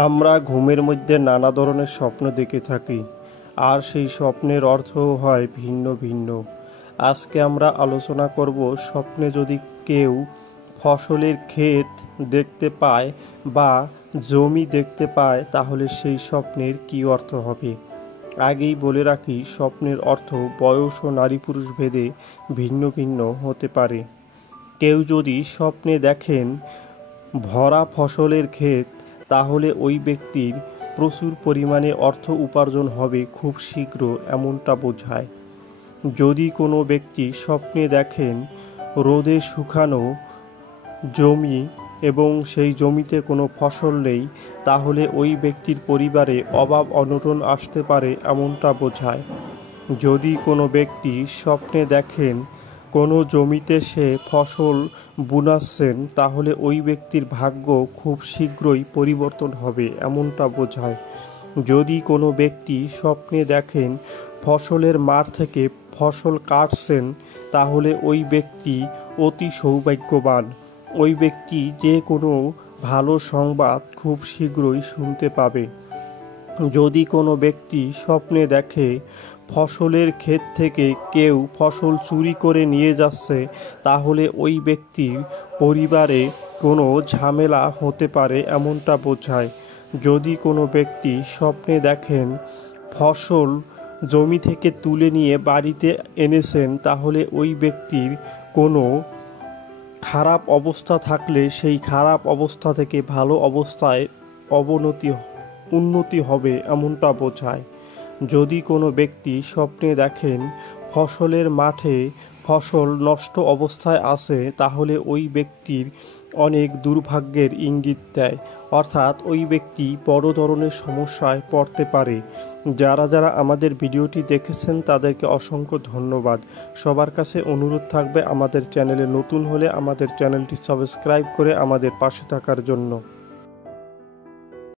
আমরা ঘুমের মধ্যে নানা ধরনের স্বপ্ন দেখে থাকি, আর সেই স্বপ্নের অর্থও হয় ভিন্ন ভিন্ন। আজকে আমরা আলোচনা করব, স্বপ্নে যদি কেউ ফসলের ক্ষেত দেখতে পায় বা জমি দেখতে পায় তাহলে সেই স্বপ্নের কী অর্থ হবে। আগেই বলে রাখি, স্বপ্নের অর্থ বয়স ও নারী পুরুষ ভেদে ভিন্ন ভিন্ন হতে পারে। কেউ যদি স্বপ্নে দেখেন ভরা ফসলের ক্ষেত, তাহলে ওই ব্যক্তির প্রচুর পরিমাণে অর্থ উপার্জন হবে খুব শীঘ্র, এমনটা বোঝায়। যদি কোনো ব্যক্তি স্বপ্নে দেখেন রোদে শুকানো জমি এবং সেই জমিতে কোনো ফসল নেই, তাহলে ওই ব্যক্তির পরিবারে অভাব অনটন আসতে পারে, এমনটা বোঝায়। যদি কোনো ব্যক্তি স্বপ্নে দেখেন কোনো জমিতে সে ফসল বুনাচ্ছেন, তাহলে ওই ব্যক্তির ভাগ্য খুব শীঘ্রই পরিবর্তন হবে, এমনটা বোঝায়। যদি কোনো ব্যক্তি স্বপ্নে দেখেন ফসলের মাঠ থেকে ফসল কাটছেন, তাহলে ওই ব্যক্তি অতি সৌভাগ্যবান। ওই ব্যক্তি যে কোনো ভালো সংবাদ খুব শীঘ্রই শুনতে পাবে। যদি কোনো ব্যক্তি স্বপ্নে দেখে ফসলের ক্ষেত থেকে কেউ ফসল চুরি করে নিয়ে যাচ্ছে, তাহলে ওই ব্যক্তির পরিবারে কোনো ঝামেলা হতে পারে, এমনটা বোঝায়। যদি কোনো ব্যক্তি স্বপ্নে দেখেন ফসল জমি থেকে তুলে নিয়ে বাড়িতে এনেছেন, তাহলে ওই ব্যক্তির কোনো খারাপ অবস্থা থাকলে সেই খারাপ অবস্থা থেকে ভালো অবস্থায় উন্নতি হবে, এমনটা বোঝায়। যদি কোনো ব্যক্তি স্বপ্নে দেখেন ফসলের মাঠে ফসল নষ্ট অবস্থায় আছে, তাহলে ওই ব্যক্তির অনেক দুর্ভাগ্যের ইঙ্গিত দেয়, অর্থাৎ ওই ব্যক্তি বড় ধরনের সমস্যায় পড়তে পারে। যারা যারা আমাদের ভিডিওটি দেখেছেন তাদেরকে অসংখ্য ধন্যবাদ। সবার কাছে অনুরোধ থাকবে, আমাদের চ্যানেলে নতুন হলে আমাদের চ্যানেলটি সাবস্ক্রাইব করে আমাদের পাশে থাকার জন্য।